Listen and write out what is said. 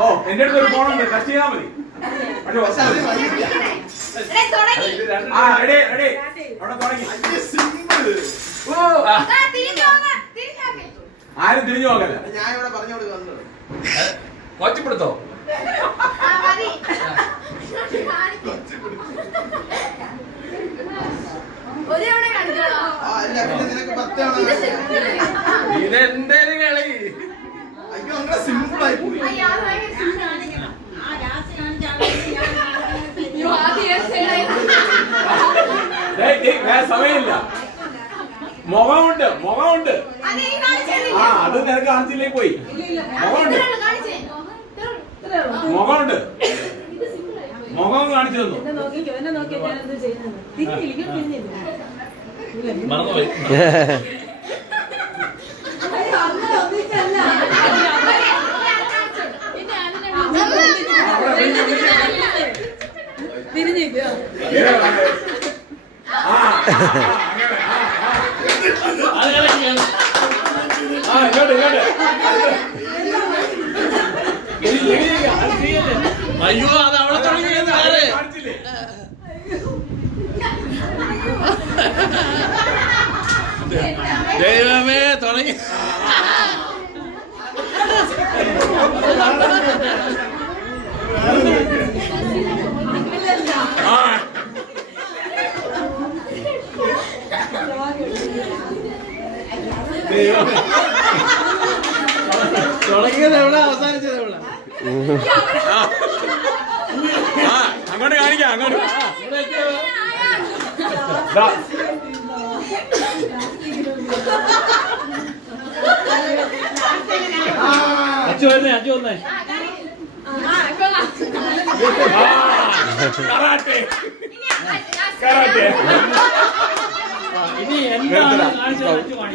ഓ എന്റെ അടുത്ത് ഒരു ഫോണുണ്ട്, ടച്ച് ചെയ്താൽ മതി. അവിടെ തുടങ്ങി. ആരും തിരിഞ്ഞു പോകല്ല. ഞാൻ ഇവിടെ പറഞ്ഞു കൊടുക്കുന്നു. കൊച്ചിപ്പിടുത്തോ? ഇതെന്റെ കളി. അയ്യോ അങ്ങനെ സിമ്പിൾ ആയി പോയി. സമയമില്ല. മുഖമുണ്ട്, മുഖമുണ്ട്. ആ അത് നിനക്ക് കാണിച്ചില്ലേ പോയി. മുഖമുണ്ട്, മുഖമുണ്ട്. മുഖം കാണിച്ചു തന്നു. മറന്നുപോയി. തിരിഞ്ഞിരിക്കോ? അയ്യോ അത് അവിടെ തുടങ്ങിയത് വേറെ. ദൈവമേ തുടങ്ങി. തുടങ്ങിയത് എവിടെ, അവസാനിച്ചത് എവിടെ? അങ്ങോട്ട് കാണിക്കാം, അങ്ങോട്ട്. അച്ചു വന്നേ, അച്ചു വന്നേ. ഇനി എന്താണ് കാണിച്ചത്?